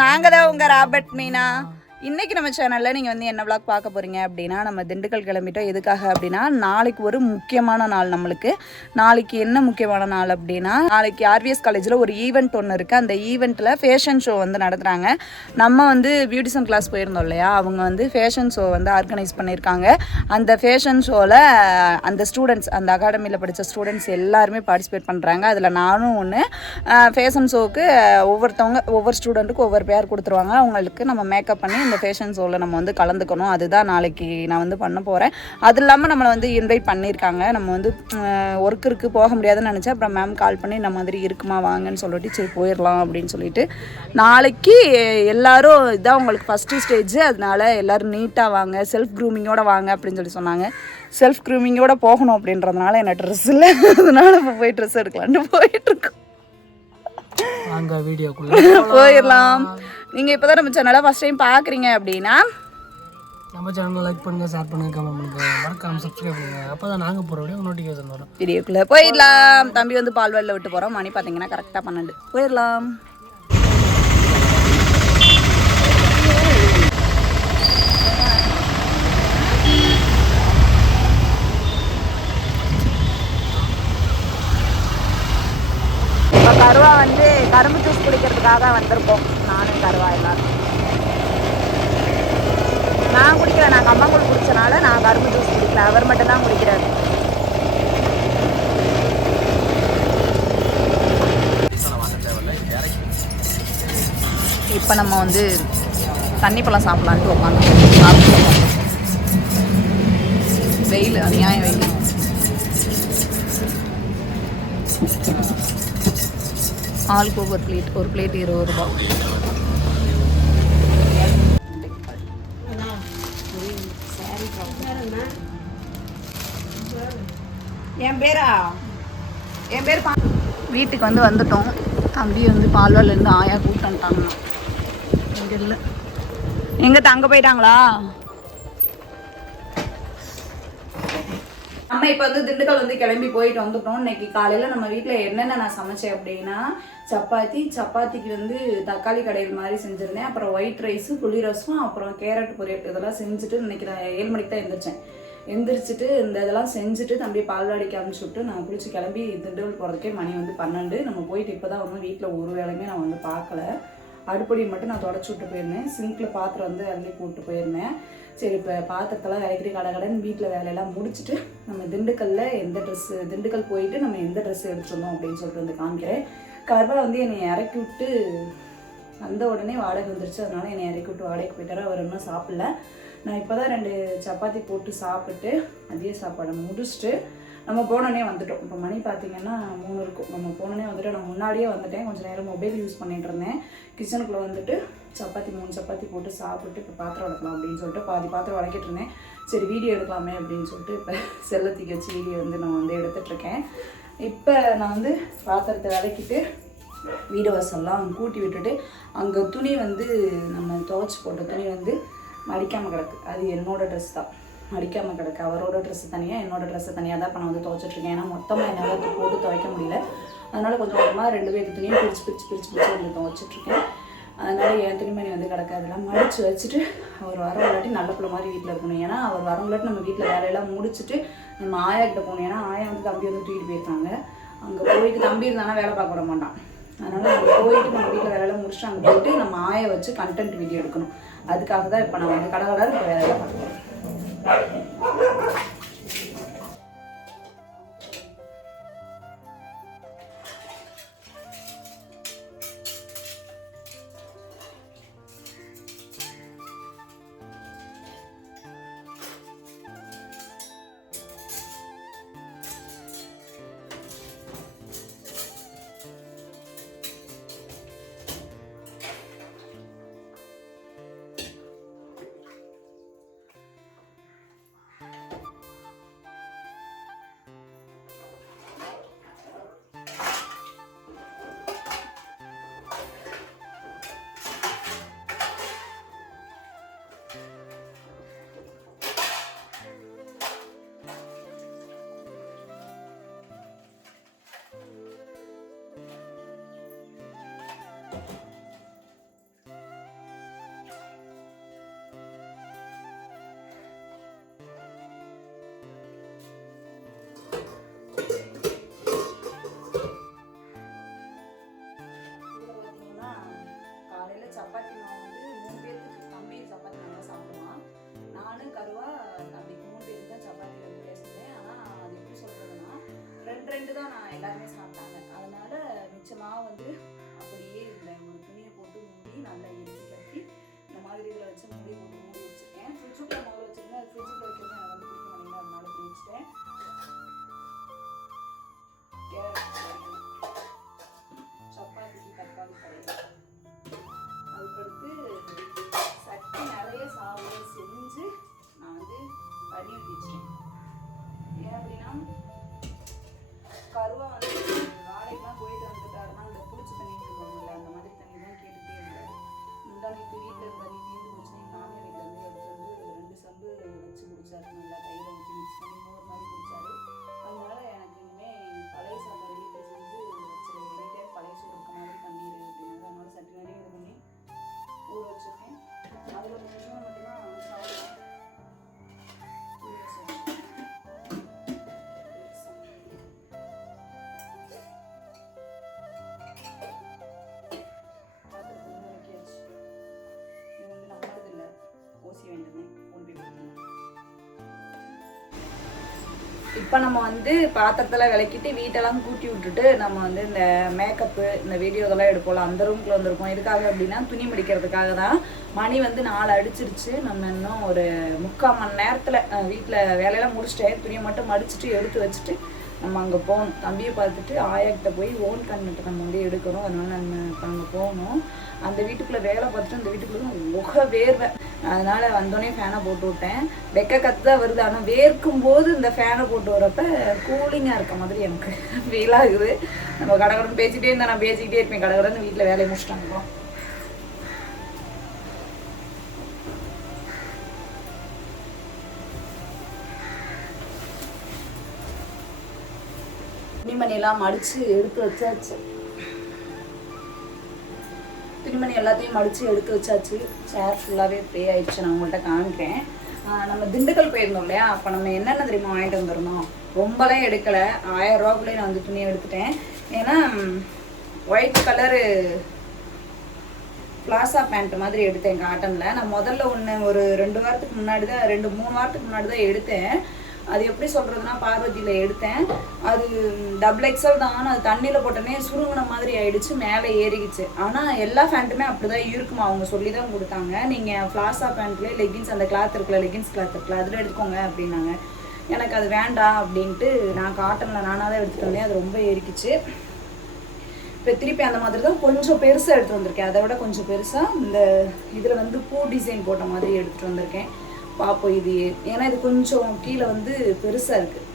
நாங்கள் தான் உங்கள் ராபர்ட் மீனா? இன்னைக்கு நம்ம சேனலில் நீங்கள் வந்து என்ன விளாக் பார்க்க போகிறீங்க அப்படின்னா நம்ம திண்டுக்கல் கிளம்பிட்டோம். எதுக்காக அப்படின்னா நாளைக்கு ஒரு முக்கியமான நாள் நம்மளுக்கு. நாளைக்கு என்ன முக்கியமான நாள் அப்படின்னா நாளைக்கு ஆர்விஎஸ் காலேஜில் ஒரு ஈவெண்ட் ஒன்று இருக்குது அந்த ஈவெண்ட்டில் ஃபேஷன் ஷோ வந்து நடத்துகிறாங்க நம்ம வந்து பியூட்டிசன் கிளாஸ் போயிருந்தோம் இல்லையா? அவங்க வந்து ஃபேஷன் ஷோ வந்து ஆர்கனைஸ் பண்ணியிருக்காங்க. அந்த ஃபேஷன் ஷோவில் அந்த ஸ்டூடெண்ட்ஸ் அந்த அகாடமியில் படித்த ஸ்டூடெண்ட்ஸ் எல்லாருமே பார்ட்டிசிபேட் பண்ணுறாங்க அதில் நானும் ஒன்று ஃபேஷன் ஷோவுக்கு ஒவ்வொருத்தவங்க ஒவ்வொரு ஸ்டூடெண்ட்டுக்கும் ஒவ்வொரு பேர் கொடுத்துருவாங்க. அவங்களுக்கு நம்ம மேக்கப் பண்ணி இந்த ஃபேஷன் ஷோவில் நம்ம வந்து கலந்துக்கணும். அதுதான் நாளைக்கு நான் வந்து பண்ண போகிறேன் அது இல்லாமல் நம்மளை வந்து இன்வைட் பண்ணியிருக்காங்க. நம்ம வந்து ஒர்க் இருக்குது போக முடியாதுன்னு நினச்சா அப்புறம் மேம் கால் பண்ணி இந்த மாதிரி இருக்குமா வாங்கன்னு சொல்லிட்டு சரி போயிடலாம் அப்படின்னு சொல்லிட்டு நாளைக்கு எல்லாரும் இதான் உங்களுக்கு ஃபஸ்ட்டு ஸ்டேஜ் அதனால எல்லோரும் நீட்டாக வாங்க செல்ஃப் க்ரூமிங்கோட வாங்க அப்படின்னு சொல்லி சொன்னாங்க. செல்ஃப் க்ரூமிங்கோட போகணும் அப்படின்றதுனால என்ன ட்ரெஸ் இல்லை. அதனால இப்போ போய் ட்ரெஸ் எடுக்கலான்ட்டு போயிட்டுருக்கோம் போயிடலாம் நீங்கள் இப்போ தான் நம்ம சேனலை ஃபஸ்ட் டைம் பார்க்குறீங்க அப்படின்னா நம்ம சேனலை லைக் பண்ணுங்க ஷேர் பண்ணுங்க கமெண்ட் பண்ணுங்க. மறக்காம சப்ஸ்கிரைப் பண்ணுங்க. அப்பதான் நாங்க போற வீடியோ நோட்டிஃபிகேஷன் வரும். வீடியோக்குள்ளே போயிடலாம். தம்பி வந்து பால்வாடியில் விட்டு போகிறோம் மணி பார்த்தீங்கன்னா கரெக்டாக பன்னெண்டு. போயிடலாம். கருவா வந்து கரும்பு ஜூஸ் குடிக்கிறதுக்காக வந்திருக்கோம். நானும் கருவா நான் குடிக்கல நான் கம்மங்கூழ் குடிச்சனால நான் கரும்பு ஜூஸ் குடிக்கல. அவர் மட்டும் தான் குடிக்கிறாரு. இப்போ நம்ம வந்து தண்ணி பழம் சாப்பிட்லான்ட்டு உட்காந்து சாப்பிட்டு வெயில் அநியாயம் வெயில். ஆளுக்கு ஒவ்வொரு பிளேட் ஒரு பிளேட் இருபது ரூபா என் பேரா? என் பேர் பா வீட்டுக்கு வந்து வந்துட்டோம். தம்பி வந்து பால்வாடிலேருந்து ஆயா கூப்பிட்டாங்க இங்கே இல்லை. எங்கே தங்க போயிட்டாங்களா? நம்ம இப்போ வந்து திண்டுக்கல் வந்து கிளம்பி போயிட்டு வந்துட்டோம். இன்னைக்கு காலையில் நம்ம வீட்டில் என்னென்ன நான் சமைச்சேன் அப்படின்னா சப்பாத்தி சப்பாத்திக்கு வந்து தக்காளி கடையில் மாதிரி செஞ்சுருந்தேன். அப்புறம் ஒயிட் ரைஸு புளி ரசம் அப்புறம் கேரட் பொரியல் இதெல்லாம் செஞ்சுட்டு இன்னைக்கு நான் ஏழு மணிக்கு தான் எந்திரிச்சேன். எந்திரிச்சிட்டு இந்த இதெல்லாம் செஞ்சுட்டு தம்பி பால்வாடிக்கு அனுப்பிச்சு விட்டு நான் குளிச்சு கிளம்பி திண்டுக்கல் போகிறதுக்கே மணி வந்து பன்னெண்டு. நம்ம போயிட்டு இப்போ தான் வந்து வீட்டில் ஒரு வேலையுமே நான் வந்து பார்க்கல அடுப்படி மட்டும் நான் தொடச்சி விட்டு போயிருந்தேன். சிங்கில் பாத்திரம் வந்து அள்ளி போட்டு போயிருந்தேன். சரி இப்போ பாத்திரத்தெல்லாம் விளக்கிட்டு கடை கடன் வீட்டில் வேலையெல்லாம் முடிச்சுட்டு நம்ம திண்டுக்கல்ல எந்த ட்ரெஸ்ஸு திண்டுக்கல் போயிட்டு நம்ம எந்த ட்ரெஸ் எடுத்துருந்தோம் அப்படின்னு சொல்லிட்டு வந்து காமிக்கிறேன். கர்வா வந்து என்னை இறக்கி விட்டு வந்த உடனே வாடகை வந்துருச்சு. அதனால் என்னை இறக்கி விட்டு வாடகைக்கு போயிட்டாரு. அவர் இன்னும் சாப்பிடல. நான் இப்போ தான் ரெண்டு சப்பாத்தி போட்டு சாப்பிட்டு மதிய சாப்பாடை முடிச்சுட்டு நம்ம போனோடனே வந்துட்டோம். இப்போ மணி பார்த்தீங்கன்னா மூணு இருக்கும் நம்ம போனோடனே வந்துட்டு நான் முன்னாடியே வந்துட்டேன். கொஞ்சம் நேரம் மொபைல் யூஸ் பண்ணிட்டு இருந்தேன். கிச்சனுக்குள்ளே வந்துட்டு சப்பாத்தி மூணு சப்பாத்தி போட்டு சாப்பிட்டு இப்போ பாத்திரம் வளர்க்கலாம் அப்படின்னு சொல்லிட்டு பாதி பாத்திரம் வளர்க்கிட்டு இருந்தேன். சரி வீடியோ எடுக்கலாமே அப்படின்னு சொல்லிட்டு இப்போ செல்லத்துக்கு வச்சு வீடியோ வந்து நான் வந்து எடுத்துட்ருக்கேன் இப்போ நான் வந்து பாத்திரத்தை விளக்கிட்டு வீடு வாசல்லாம் கூட்டி விட்டுட்டு அங்கே துணி வந்து நம்ம துவைச்சி போட்ட துணி வந்து மடிக்காமல் கிடக்கு. அது என்னோட ட்ரெஸ் தான். மடிக்காமல் கிடக்கு. அவரோட ட்ரெஸ்ஸு தனியாக என்னோட ட்ரெஸ்ஸை தனியாக தான் இப்போ நான் வந்து துவைச்சிட்ருக்கேன் ஏன்னா மொத்தமாக என்னால் போட்டு துவைக்க முடியல. அதனால் கொஞ்சம் கொஞ்சமாக ரெண்டு பேர் துணியும் பிரித்து பிரித்து பிரித்து பிரித்து கொஞ்சம் துவைச்சிட்ருக்கேன் அதனால் என் துணிமணி வந்து கிடக்கு அதெல்லாம் மடித்து வச்சுட்டு அவர் வர விளாட்டி நல்ல பிள்ளை மாதிரி வீட்டில் இருக்கணும். ஏன்னா அவர் வர விளாட்டி நம்ம வீட்டில் வேலையெல்லாம் முடிச்சுட்டு நம்ம ஆயா கிட்ட போகணும். ஏன்னா ஆயா வந்து தம்பி வந்து தூக்கிட்டு போயிருக்காங்க. அங்கே போயிட்டு தம்பி இருந்தானா வேலை பார்க்க விட மாட்டான். அதனால் நம்ம போயிட்டு நம்ம வீட்டில் வேலையெல்லாம் முடிச்சுட்டு அங்கே போயிட்டு நம்ம ஆயை வச்சு கண்டென்ட் வீடியோ எடுக்கணும். அதுக்காக தான் இப்போ நான் வந்து கடவுளாக இப்போ வேலையெல்லாம் பார்க்குறேன் நான் எல்லாருமே சாப்பிட்டாங்க. அதனால மிச்சமாக வந்து இப்போ நம்ம வந்து பாத்திரத்தில் விளக்கிட்டு வீட்டெல்லாம் கூட்டி விட்டுட்டு நம்ம வந்து இந்த மேக்கப்பு இந்த வீடியோ இதெல்லாம் எடுப்போம்ல அந்த ரூம்குள்ளே வந்திருக்கோம் எதுக்காக அப்படின்னா துணி மடிக்கிறதுக்காக தான். மணி வந்து நாலு அடிச்சிருச்சு. நம்ம இன்னும் ஒரு முக்கால் மணி நேரத்தில் வீட்டில் வேலையெல்லாம் முடிச்சிட்டேன் துணியை மட்டும் மடிச்சிட்டு எடுத்து வச்சுட்டு நம்ம அங்கே போகணும். தம்பியை பார்த்துட்டு ஆயாக்கிட்ட போய் ஓன் கண்ணிட்ட நம்ம வந்து எடுக்கணும். அதனால நம்ம இப்போ அங்கே போகணும். அந்த வீட்டுக்குள்ளே வேலை பார்த்துட்டு அந்த வீட்டுக்குள்ளே முக வேர்வை. அதனால வந்தோடனே ஃபேனை போட்டு விட்டேன். வெக்க கத்து தான் வருது. ஆனால் வேர்க்கும் போது இந்த ஃபேனை போட்டு வரப்ப கூலிங்காக இருக்க மாதிரி எனக்கு ஃபீல் ஆகுது. நம்ம கடகடன் பேசிகிட்டே இருந்தால் நான் பேசிக்கிட்டே இருப்பேன். கடகடன் வீட்டில் வேலையை முடிச்சிட்டாங்க துணிமணியெல்லாம் மடித்து எடுத்து வச்சாச்சு. துணிமணி எல்லாத்தையும் மடித்து எடுத்து வச்சாச்சு. சேர் ஃபுல்லாகவே ப்ளே ஆயிடுச்சு. நான் உங்கள்கிட்ட காமிக்கிறேன். நம்ம திண்டுக்கல் போயிருந்தோம் இல்லையா? அப்போ நம்ம என்னென்ன தெரியுமா வாங்கிட்டு வந்துருந்தோம்? ரொம்பலாம் எடுக்கலை. ஆயிரம் நான் வந்து துணியை எடுத்துட்டேன். ஏன்னா ஒயிட் கலரு பிளாசா பேண்ட் மாதிரி எடுத்தேன் காட்டனில் நான் முதல்ல ஒன்று ஒரு ரெண்டு வாரத்துக்கு முன்னாடி தான் ரெண்டு மூணு வாரத்துக்கு முன்னாடி தான் எடுத்தேன். அது எப்படி சொல்கிறதுனா பார்வதியில் எடுத்தேன். அது டபுள் எக்ஸல் தான். ஆனால் அது தண்ணியில் போட்டோன்னே சுருங்கின மாதிரி ஆயிடுச்சு மேலே ஏறிக்கிச்சு ஆனால் எல்லா ஃபேண்ட்டுமே அப்படி தான் இருக்குமா? அவங்க சொல்லி தான் கொடுத்தாங்க நீங்கள் ஃப்ளாஸா பேண்ட்லேயே லெகின்ஸ் அந்த கிளாத் இருக்குல்ல லெகின்ஸ் கிளாத் இருக்குல்ல அதில் எடுத்துக்கோங்க அப்படின்னாங்க. எனக்கு அது வேண்டாம் அப்படின்ட்டு நான் காட்டனில் நானாக தான் எடுத்துகிட்டு வந்தேன். அது ரொம்ப ஏறிக்கிச்சு. இப்போ திருப்பி அந்த மாதிரி தான் கொஞ்சம் பெருசாக எடுத்துகிட்டு வந்திருக்கேன். அதை விட கொஞ்சம் பெருசாக இந்த இதில் வந்து பூ டிசைன் போட்ட மாதிரி எடுத்துகிட்டு வந்திருக்கேன். பார்ப்போம் இது. ஏன்னா இது கொஞ்சம் கீழே வந்து பெருசாக இருக்குது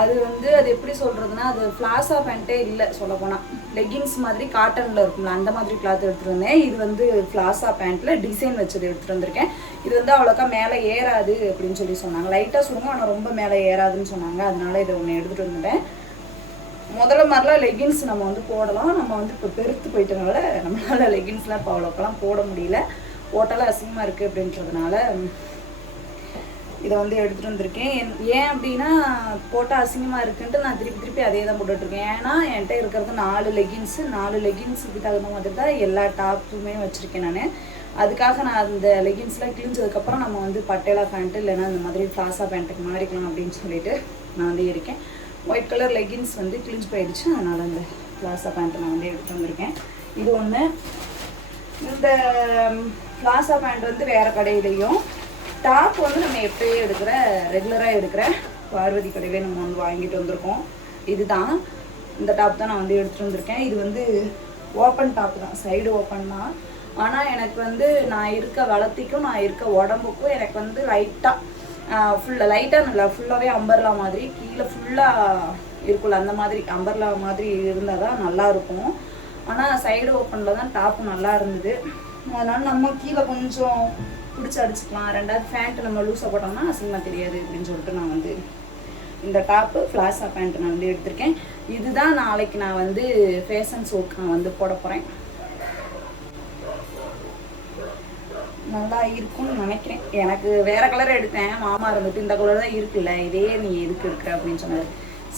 அது வந்து அது எப்படி சொல்கிறதுனா அது ஃப்ளாஸா பேண்ட்டே இல்லை சொல்லப்போனால் லெகின்ஸ் மாதிரி காட்டனில் இருக்கும்ல அந்த மாதிரி கிளாத் எடுத்துகிட்டு வந்தேன் இது வந்து ஃப்ளாஸா பேண்ட்டில் டிசைன் வச்சது எடுத்துகிட்டு வந்திருக்கேன். இது வந்து அவ்வளோக்கா மேலே ஏறாது அப்படின்னு சொல்லி சொன்னாங்க. லைட்டாக சொல்லுங்க ஆனால் ரொம்ப மேலே ஏறாதுன்னு சொன்னாங்க. அதனால இதை ஒன்று எடுத்துகிட்டு வந்துட்டேன். முதல்ல மாதிரிலாம் லெகின்ஸ் நம்ம வந்து போடலாம். நம்ம வந்து இப்போ பெருத்து போயிட்டனால நம்மளால் லெகின்ஸ்லாம் இப்போ அவ்வளோக்கெல்லாம் போட முடியல. போட்டாலும் அசிங்கமாக இருக்குது அப்படின்றதுனால இதை வந்து எடுத்துகிட்டு வந்திருக்கேன். ஏன்- ஏன் அப்படின்னா போட்டால் அசிங்கமாக இருக்குன்ட்டு நான் திருப்பி திருப்பி அதே தான் போட்டுட்ருக்கேன். ஏன்னா என்கிட்ட இருக்கிறது நாலு லெகின்ஸு நாலு லெகின்ஸுக்கு தகுந்த மாதிரி தான் எல்லா டாப்புமே வச்சுருக்கேன் நான். அதுக்காக நான் அந்த லெகின்ஸ்லாம் கிழிஞ்சதுக்கப்புறம் நம்ம வந்து பட்டேலா பேண்ட்டு இல்லைன்னா இந்த மாதிரி ஃப்ளாஸா பேண்ட்டுக்கு மாறிக்கலாம் அப்படின்னு சொல்லிட்டு நான் வந்து இருக்கேன். ஒயிட் கலர் லெகின்ஸ் வந்து கிழிஞ்சு போயிடுச்சு. அதனால் அந்த ஃப்ளாஸா பேண்ட்டை நான் வந்து எடுத்து வந்திருக்கேன். இது ஒன்று இந்த ஃப்ளாஸா பேண்ட் வந்து வேறு கடையிலையும் டாப் வந்து நம்ம எப்பயும் எடுக்கிற ரெகுலராக எடுக்கிற பார்வதி கடையிலே நம்ம வந்து வாங்கிட்டு வந்திருக்கோம். இதுதான். இந்த டாப் தான் நான் வந்து எடுத்துட்டு வந்திருக்கேன். இது வந்து ஓப்பன் டாப் தான். சைடு ஓப்பன் தான். ஆனால் எனக்கு வந்து நான் இருக்க வளர்த்திக்கும் நான் இருக்க உடம்புக்கும் எனக்கு வந்து லைட்டாக ஃபுல்லாக லைட்டாக நல்லா ஃபுல்லாகவே அம்பர்லா மாதிரி கீழே ஃபுல்லாக இருக்கும்ல அந்த மாதிரி அம்பர்லா மாதிரி இருந்தால் தான் நல்லா இருக்கும். ஆனால் சைடு ஓப்பனில் தான் டாப்பு நல்லா இருந்தது. அதனால் நம்ம கீழே கொஞ்சம் பிடிச்சி அடிச்சுக்கலாம். ரெண்டாவது ஃபேண்ட்டு நம்ம லூஸாக போட்டோம்னா அசிங்கமாக தெரியாது அப்படின்னு சொல்லிட்டு நான் வந்து இந்த டாப்பு ஃப்ளாஸா பேண்ட் நான் வந்து எடுத்திருக்கேன். இதுதான் நாளைக்கு நான் வந்து ஃபேஷன் ஷோக்கு நான் வந்து போட போகிறேன் நல்லா இருக்கும்னு நினைக்கிறேன். எனக்கு வேற கலர் எடுத்தேன். மாமா இருந்துட்டு இந்த கலர் தான் இருக்குல்ல இதே நீ எதுக்கு எடுக்கிற அப்படின்னு சொன்னார்.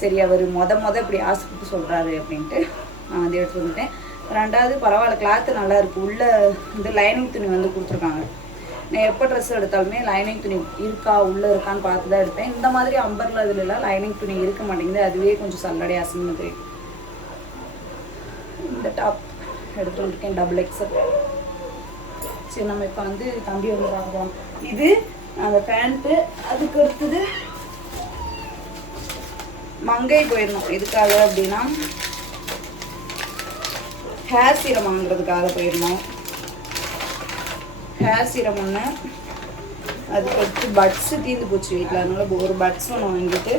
சரி அவர் மொத மொத இப்படி ஆசைப்பட்டு சொல்கிறாரு அப்படின்ட்டு நான் வந்து எடுத்து வந்துட்டேன். ரெண்டாவது பரவாயில்ல கிளாத்து நல்லா இருக்கு. உள்ள இந்த லைனிங் துணி வந்து கொடுத்துருக்காங்க. நான் எப்போ ட்ரெஸ் எடுத்தாலுமே லைனிங் துணி இருக்கா உள்ளே இருக்கான்னு பார்த்து தான் எடுப்பேன். இந்த மாதிரி அம்பரில் இதுலலாம் லைனிங் துணி இருக்க மாட்டேங்குது. அதுவே கொஞ்சம் சல்லடை அசிங்கமாக தெரியும் இந்த டாப் எடுத்து வந்திருக்கேன் டபுள் எக்ஸல் சரி நம்ம இப்போ வந்து தம்பி வந்து பார்க்கலாம் இது அந்த பேண்ட்டு அதுக்கு அடுத்தது மங்கை போயிருந்தோம் எதுக்காக அப்படின்னா ஹேர் சீரம் வாங்குறதுக்காக போயிருந்தோம் ஹேர் சீரம் ஒன்று அதுக்கடுத்து பட்ஸு தீர்ந்து போச்சு வீட்டில் அதனால ஒரு பட்ஸ் ஒன்று வாங்கிட்டு.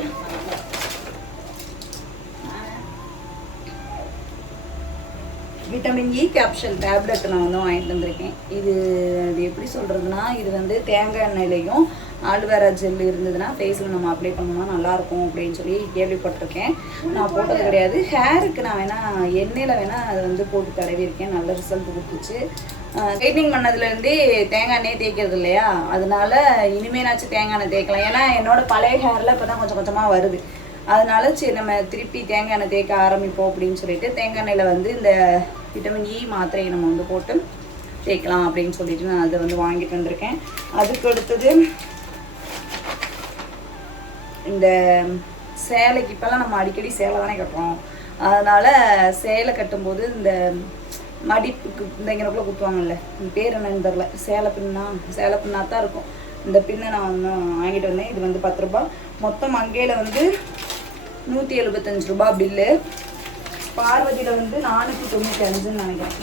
விட்டமின் இ கேப்சூல் டேப்லெட் நான் வந்து வாங்கிட்டு வந்திருக்கேன். இது அது எப்படி சொல்கிறதுனா இது வந்து தேங்காய் எண்ணெயிலையும் ஆலுவேரா ஜெல் இருந்ததுன்னா ஃபேஸில் நம்ம அப்ளை பண்ணோம்னா நல்லாயிருக்கும் அப்படின்னு சொல்லி கேள்விப்பட்டிருக்கேன். நான் போட்டது கிடையாது. ஹேருக்கு நான் வேணால் எண்ணெயில் வேணால் அதை வந்து போட்டு தடவிருக்கேன் நல்ல ரிசல்ட் கொடுத்துச்சு. ஸ்ட்ரைட்னிங் பண்ணதுலேருந்தே தேங்காய் எண்ணெய் தேய்க்கிறது இல்லையா? அதனால இனிமேனாச்சும் தேங்காய் எண்ணெய் தேய்க்கலாம். ஏன்னா என்னோட பழைய ஹேரில் இப்போ தான் கொஞ்சம் கொஞ்சமாக வருது. அதனால சரி நம்ம திருப்பி தேங்காய் எண்ணெய் தேய்க்க ஆரம்பிப்போம் அப்படின்னு சொல்லிட்டு தேங்காய் எண்ணெயில் வந்து இந்த விட்டமின் இ e மாத்திரையை நம்ம வந்து போட்டு தேய்க்கலாம் அப்படின்னு சொல்லிட்டு நான் அதை வந்து வாங்கிட்டு வந்திருக்கேன். அதுக்கு அடுத்தது இந்த சேலைக்கு இப்போல்லாம் நம்ம அடிக்கடி சேலை தானே கட்டுறோம். அதனால சேலை கட்டும்போது இந்த மடிப்புக்கு இந்த இங்கனக்குள்ள குத்துவாங்கல்ல. பேர் என்னன்னு தெரில சேலை பின்னா சேலை பின்னா தான் இருக்கும். இந்த பின்னை நான் வந்து வாங்கிட்டு வந்தேன். இது வந்து பத்து ரூபாய். மொத்தம் மங்கையில் வந்து நூற்றி எழுபத்தஞ்சு ரூபாய் பில்லு. பார்வதியில் வந்து நானூற்றி தொண்ணூற்றி அஞ்சுன்னு நினைக்கிறேன்.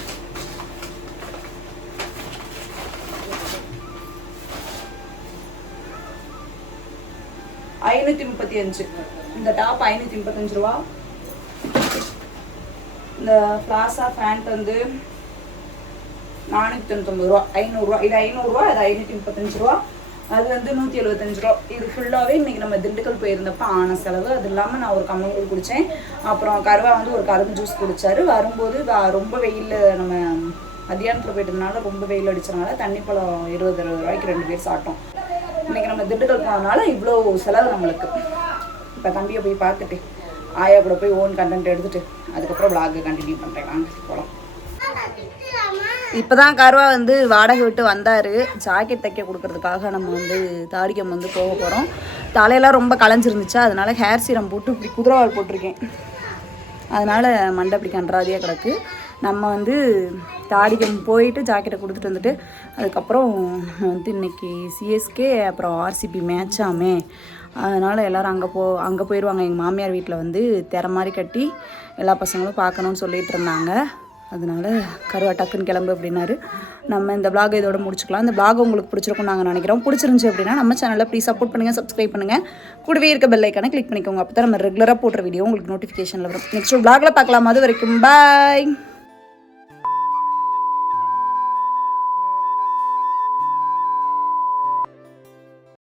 ஐநூற்றி முப்பத்தி அஞ்சு. இந்த டாப் ஐநூற்றி முப்பத்தஞ்சு ரூபா. இந்த பிளாசா ஃபேண்ட் வந்து நானூற்றி தொண்ணூத்தொம்பது ரூபா ஐநூறுரூவா இது ஐநூறுரூவா அது ஐநூற்றி முப்பத்தஞ்சு ரூபா. அது வந்து நூற்றி எழுபத்தஞ்சு ரூபா. இது ஃபுல்லாகவே இன்றைக்கி நம்ம திண்டுக்கல் போயிருந்தப்போ ஆன செலவு. அது இல்லாமல் நான் ஒரு கம்மங்கூழ் குடித்தேன் அப்புறம் கருவா வந்து ஒரு கரும்பு ஜூஸ் குடித்தாரு வரும்போது ரொம்ப வெயிலில் நம்ம மத்தியானத்தில் போயிட்டதுனால ரொம்ப வெயில் அடிச்சனால தண்ணி பழம் இருபது இருபது ரூபாய்க்கு ரெண்டு பேர் சாப்பிட்டோம். இன்றைக்கி நம்ம திண்டுக்கல் போனதுனால இவ்வளோ செலவு நம்மளுக்கு. இப்போ தம்பியை போய் பார்த்துட்டு ஆயா கூட போய் ஓன் கண்டென்ட் எடுத்துகிட்டு அதுக்கப்புறம் vlog கண்டினியூ பண்ணுறேன் வாங்க போகலாம் இப்போ தான் கருவா வந்து வாடகை விட்டு வந்தார். ஜாக்கெட் தைக்க கொடுக்கறதுக்காக நம்ம வந்து தாடிக்கம் வந்து போக போகிறோம் தலையெல்லாம் ரொம்ப களைஞ்சிருந்துச்சா. அதனால ஹேர் சீரம் போட்டு இப்படி குதிரவால் போட்டிருக்கேன். அதனால் மண்டை அப்படி கன்றாதியாக கிடக்கு. நம்ம வந்து தாடிக்கம் போயிட்டு ஜாக்கெட்டை கொடுத்துட்டு வந்துட்டு அதுக்கப்புறம் வந்து இன்னைக்கு சிஎஸ்கே அப்புறம் ஆர்சிபி மேட்சாமே அதனால் எல்லோரும் அங்கே போ அங்கே போயிடுவாங்க எங்கள் மாமியார் வீட்டில் வந்து திற மாதிரி கட்டி எல்லா பசங்களும் பார்க்கணுன்னு சொல்லிட்டு இருந்தாங்க. அதனால கருவா டக்குன்னு கிளம்பு அப்படின்னாரு. நம்ம இந்த பிளாக் இதோட முடிச்சுக்கலாம். இந்த பிளாக் உங்களுக்கு பிடிச்சிருக்கும் நாங்கள் நினைக்கிறோம். பிடிச்சிருந்துச்சி அப்படின்னா நம்ம சேனலில் ப்ளீஸ் சப்போர்ட் பண்ணுங்கள் சப்ஸ்கிரைப் பண்ணுங்கள் கூடவே இருக்க பெல் ஐக்கானை கிளிக் பண்ணிக்கோங்க. அப்போ தான் நம்ம ரெகுலராக போடுற வீடியோ உங்களுக்கு நோட்டிஃபிகேஷனில் வரும். நெக்ஸ்ட் பிளாகில் பார்க்கலாம்? அது வரைக்கும் பாய்